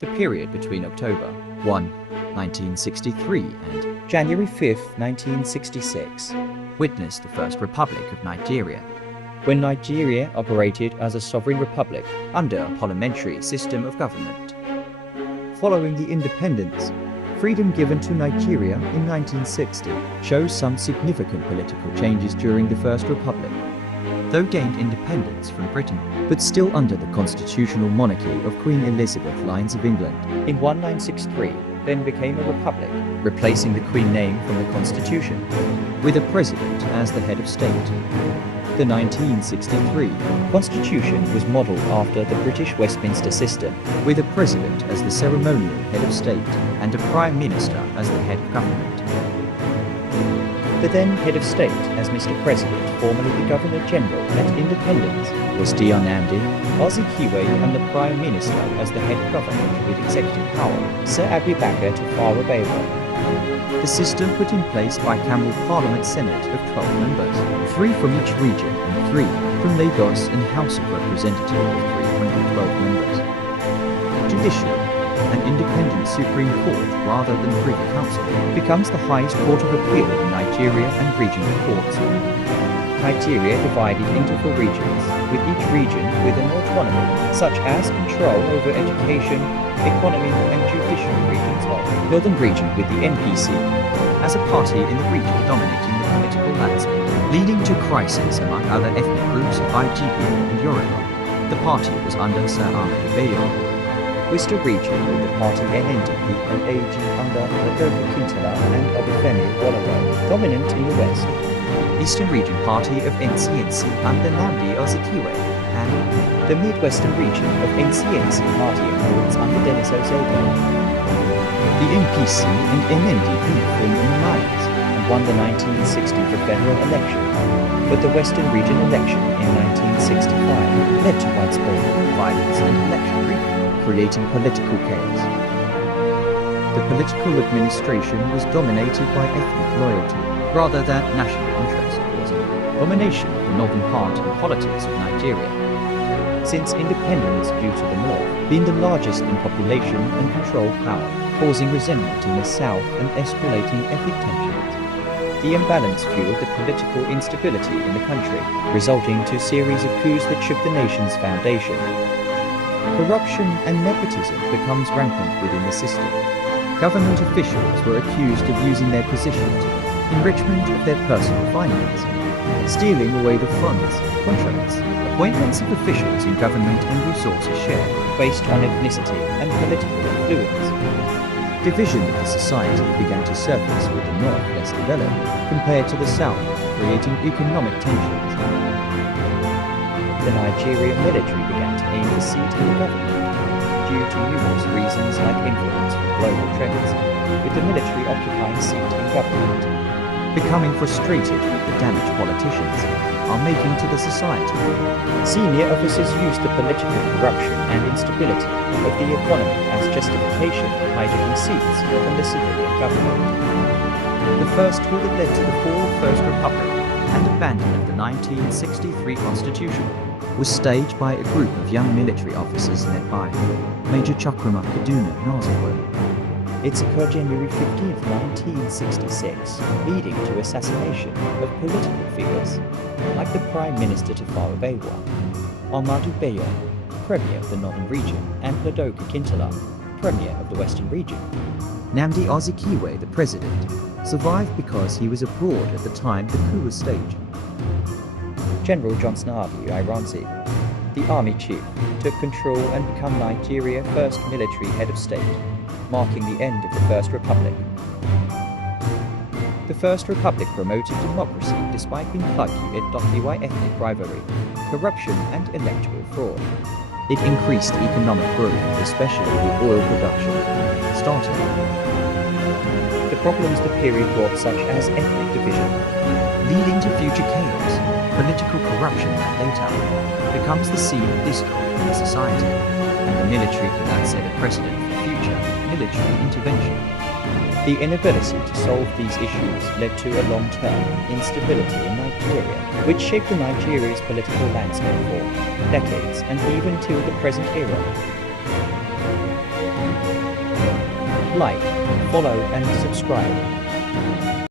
The period between October 1, 1963 and January 5, 1966 witnessed the First Republic of Nigeria, when Nigeria operated as a sovereign republic under a parliamentary system of government. Following the independence, freedom given to Nigeria in 1960 shows some significant political changes during the First Republic. Though gained independence from Britain, but still under the constitutional monarchy of Queen Elizabeth Lines of England, in 1963 then became a republic, replacing the Queen name from the Constitution, with a president as the head of state. The 1963 Constitution was modelled after the British Westminster system, with a president as the ceremonial head of state and a prime minister as the head of government. The then head of state, as Mr. President, formerly the Governor-General at independence, was Dion Nnamdi Azikiwe, and the Prime Minister as the head of government with executive power, Sir Abubakar Tafawa Balewa. The system put in place by Cameral Parliament Senate of 12 members, 3 from each region and 3 from Lagos, and House of Representatives of 312 members. Judiciary, an independent Supreme Court rather than Privy Council, becomes the highest court of appeal in Nigeria and regional courts. Nigeria divided into 4 regions, with each region with an autonomy, such as control over education, economy and judicial regions of Northern Region with the NPC as a party in the region dominating the political landscape, leading to crisis among other ethnic groups of IGB and Yoruba. The party was under Sir Ahmadu Bello. Western Region with the party NNDP and AG under Ladoke Kintala and Obafemi Awolowo, dominant in the west. Eastern Region party of NCNC under Nnamdi Azikiwe, and the Midwestern Region of NCNC party influence under Dennis Ozedo. The NPC and NNDP formed an alliance and won the 1960 federal election, but the Western Region election in 1965 led to widespread violence and election rigging, creating political chaos. The political administration was dominated by ethnic loyalty rather than national interest, causing domination of the northern part and politics of Nigeria. Since independence due to the north being the largest in population and control power, causing resentment in the south and escalating ethnic tensions. The imbalance fueled the political instability in the country, resulting to a series of coups that shook the nation's foundation. Corruption and nepotism becomes rampant within the system. Government officials were accused of using their position to enrichment of their personal finance, stealing away the funds, contracts, appointments of officials in government and resources shared based on ethnicity and political influence. Division of the society began to surface with the north less developed compared to the south, creating economic tensions. The Nigerian military began to aim for seat in the government due to numerous reasons like influence from global trends, with the military occupying seat in government. Becoming frustrated with the damage politicians are making to the society, senior officers used the political corruption and instability of the economy as justification for hijacking seats from the civilian government. The first coup that led to the fall of First Republic and abandonment of the 1963 Constitution was staged by a group of young military officers led by Major Chukwuma Kaduna Nazawa. It occurred January 15, 1966, leading to assassination of political figures like the Prime Minister Tafawa Balewa, Ahmadu Bello, Premier of the Northern Region, and Ladoke Kintala, Premier of the Western Region. Nnamdi Azikiwe, the President, survived because he was abroad at the time the coup was staged. General Johnson Abiy Ironsi, the army chief, took control and became Nigeria's first military head of state, marking the end of the First Republic. The First Republic promoted democracy despite being plagued by ethnic rivalry, corruption and electoral fraud. It increased economic growth, especially with oil production, starting. The problems the period brought such as ethnic division, leading to future chaos. Political corruption that later becomes the scene of discord in the society, and the military could then set a precedent for future military intervention. The inability to solve these issues led to a long-term instability in Nigeria, which shaped the Nigeria's political landscape for decades and even till the present era. like, follow and subscribe.